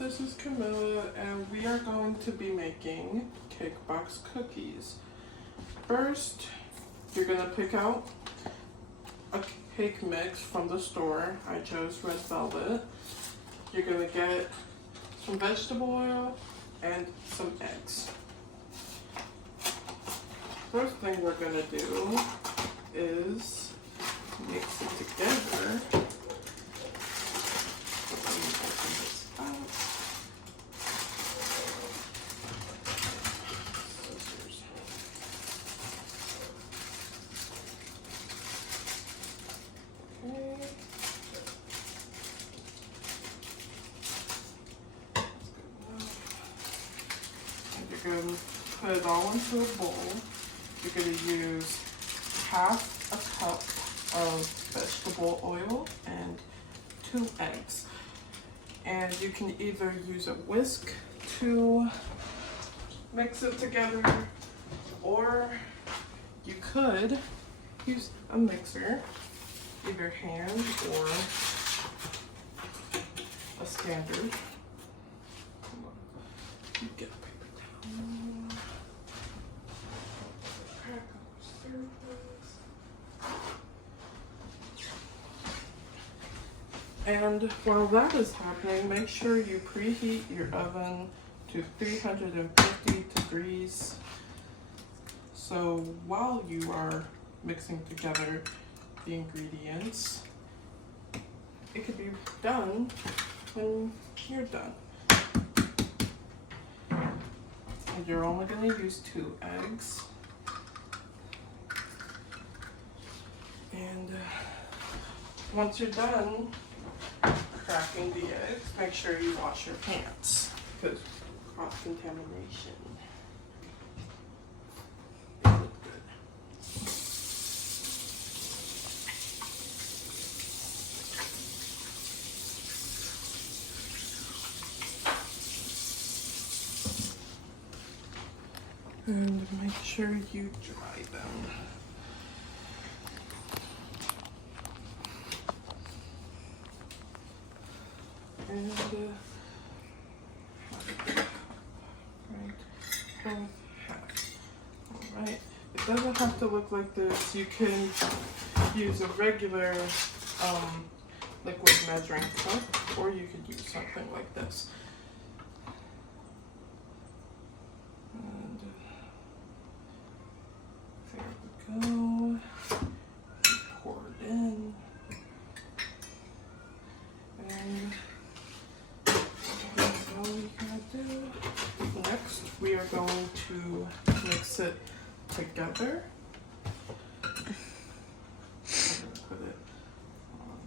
this is Camilla, and we are going to be making cake box cookies. First, you're gonna pick out a cake mix from the store. I chose Red Velvet. You're gonna get some vegetable oil and some eggs. First thing we're gonna do is mix it together. You're going to put it all into a bowl. You're going to use half a cup of vegetable oil and 2 eggs. And you can either use a whisk to mix it together, or you could use a mixer, either hand or a standard. You get a paper towel. And while that is happening, make sure you preheat your oven to 350 degrees. So while you are mixing together the ingredients, it could be done when you're done. And you're only going to use 2 eggs. And once you're done cracking the eggs, make sure you wash your hands because cross-contamination. They look good. And make sure you dry them. And Alright, it doesn't have to look like this. You can use a regular liquid measuring cup, or you could use something like this. And there we go. Pour it in. And that's all we gotta do. Next, we are going to mix it together. I'm gonna put it on.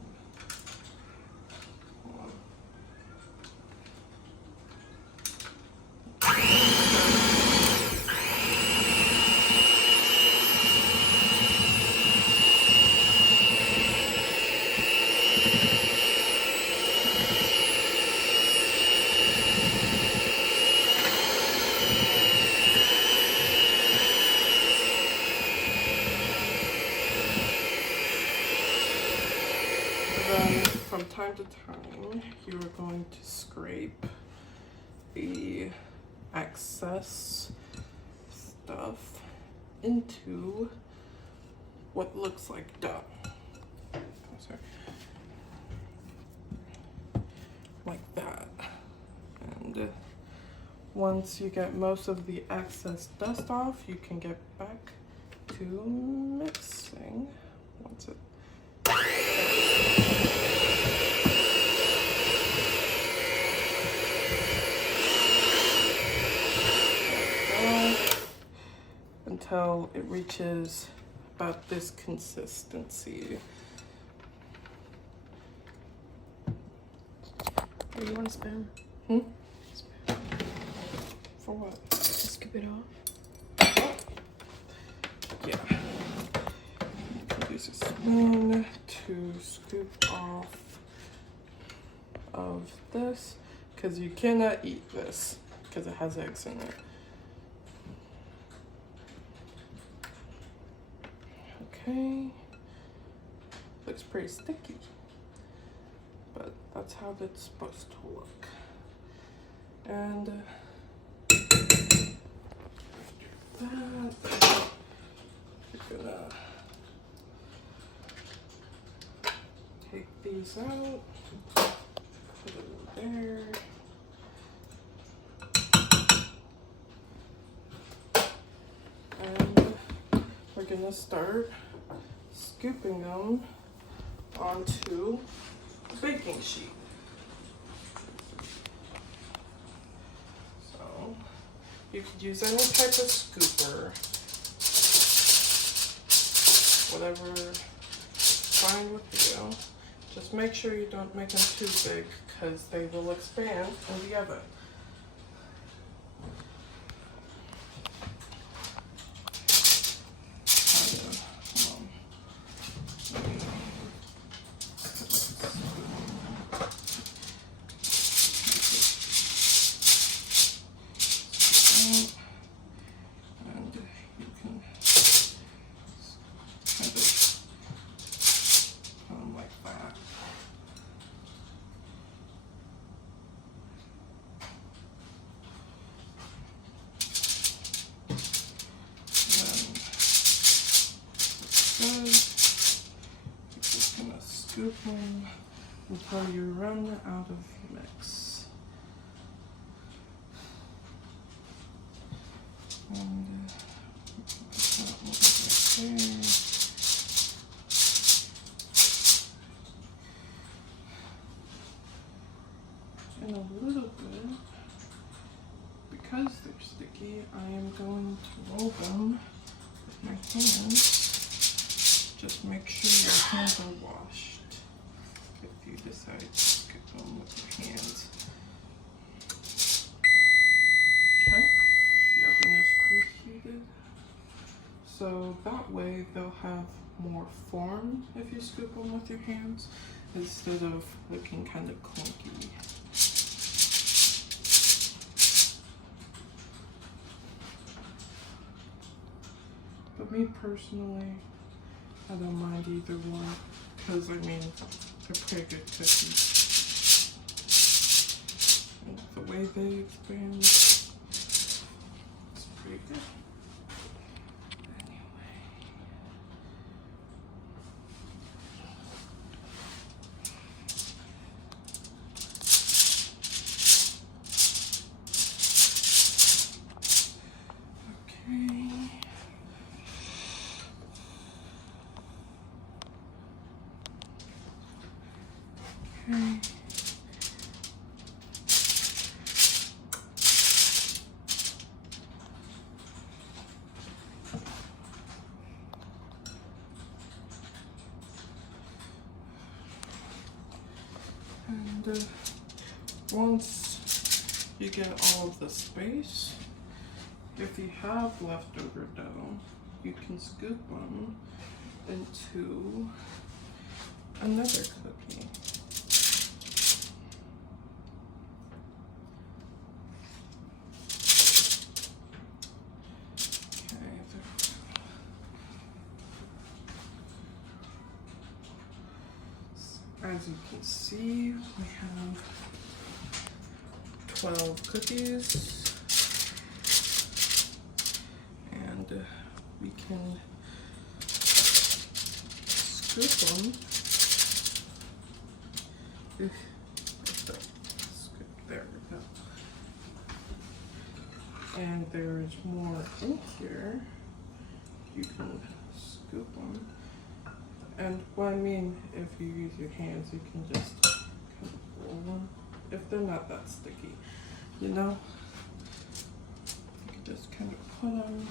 Then from time to time, you are going to scrape the excess stuff into what looks like dough. Oh, sorry. Like that. And once you get most of the excess dust off, you can get back to mixing. Once it until it reaches about this consistency. Oh, you want a spoon? Spoon. For what? To scoop it off? Yeah. You can use a spoon to scoop off of this, because you cannot eat this because it has eggs in it. Okay, looks pretty sticky, but that's how it's supposed to look. And that, you're gonna take these out, put it in there. And we're gonna start scooping them onto the baking sheet. So you could use any type of scooper, whatever is fine with you. Just make sure you don't make them too big because they will expand in the oven. You're just gonna scoop them until you run out of mix. And put that one right there. And a little bit, because they're sticky, I am going to roll them with my hands. Just make sure your hands are washed if you decide to scoop them with your hands. Okay, the oven is preheated. So that way they'll have more form if you scoop them with your hands instead of looking kind of clunky. But me personally, I don't mind either one, because I mean, they're pretty good cookies. And the way they expand, it's pretty good. Anyway. Okay. Okay. And once you get all of the space, if you have leftover dough, you can scoop them into another cookie. As you can see, we have 12 cookies, and we can scoop them. There we go. And there is more in here. You can scoop them. And what I mean, if you use your hands, you can just kind of roll them. If they're not that sticky, you know? You can just kind of put them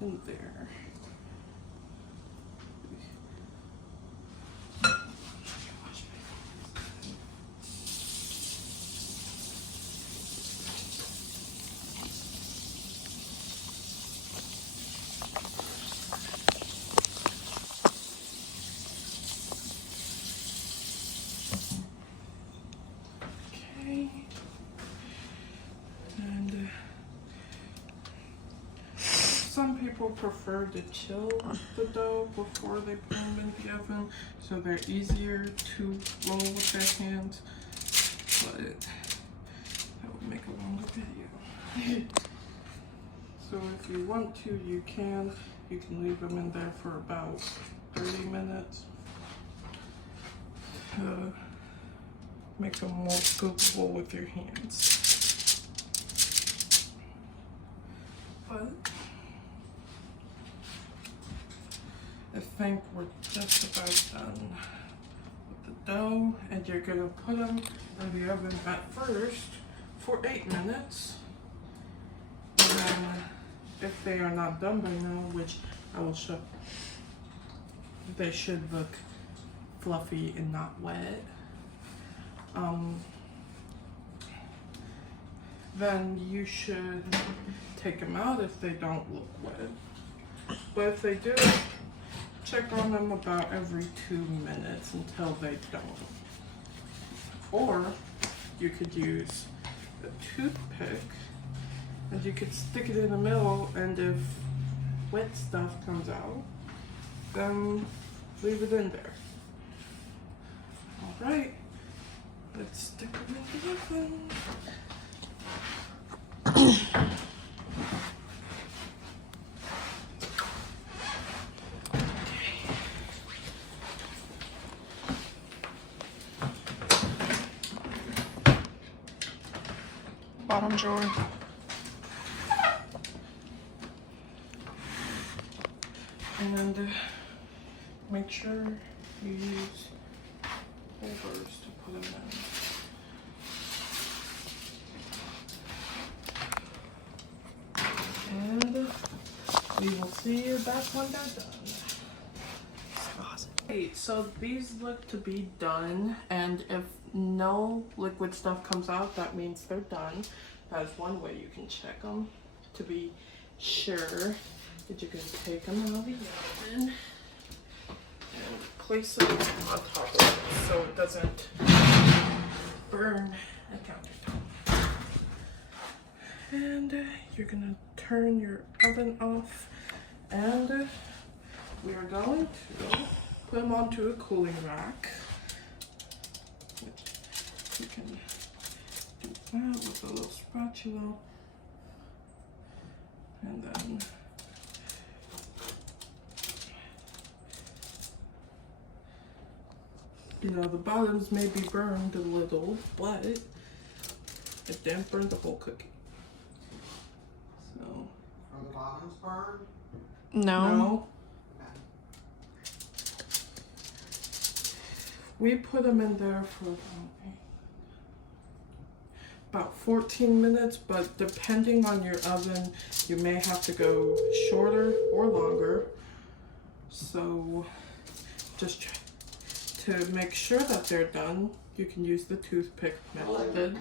in there. Some people prefer to chill the dough before they put them in the oven, so they're easier to roll with their hands. But make a longer video. So if you want to, you can leave them in there for about 30 minutes. Make them more scoopable with your hands. But I think we're just about done with the dough, and you're gonna put them in the oven at first for 8 minutes. And then if they are not done by now, which I will show, they should look fluffy and not wet. Then you should take them out if they don't look wet. But if they do, check on them about every 2 minutes until they don't. Or you could use a toothpick and you could stick it in the middle, and if wet stuff comes out, then leave it in there. Alright, let's stick it in the oven. Bottom drawer. And make sure you use holders to put them in. And we will see you back when they're done. Awesome. Okay, so these look to be done, and if no liquid stuff comes out, that means they're done. That is one way you can check them to be sure that you're going to take them out of the oven and place them on top of it so it doesn't burn the countertop. And you're going to turn your oven off, and we are going to put them onto a cooling rack. You can do that with a little spatula, and then you know, the bottoms may be burned a little, but it didn't burn the whole cookie. So Are the bottoms burned? no. We put them in there for about 14 minutes, but depending on your oven, you may have to go shorter or longer. So just try to make sure that they're done. You can use the toothpick method.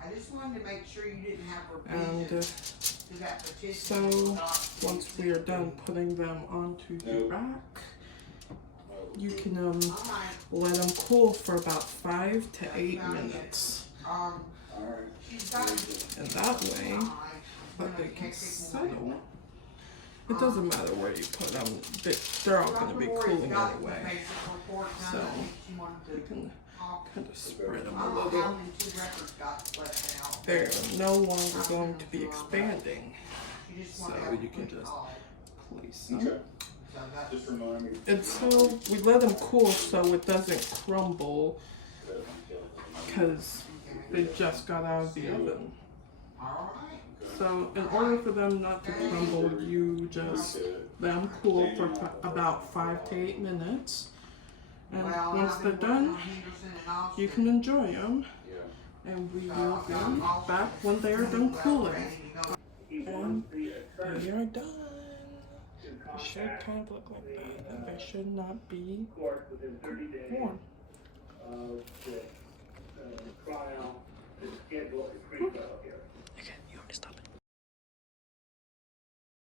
I just wanted to make sure you didn't have And revisions to that petition. so once we are done putting them onto the rack, you can let them cool for about 5 to 8 minutes. And that way, that they can settle. It doesn't matter where you put them, they're all going to be cooling anyway. So you can kind of spread them a little. They're no longer going to be expanding. So you can just place them. Just remind me. And so we let them cool so it doesn't crumble, because they just got out of the oven. So in order for them not to crumble, you just let them cool for about 5 to 8 minutes. And once they're done, you can enjoy them. And we will be back when they are done cooling. And they are done. They should kind of look like that, and they should not be warm.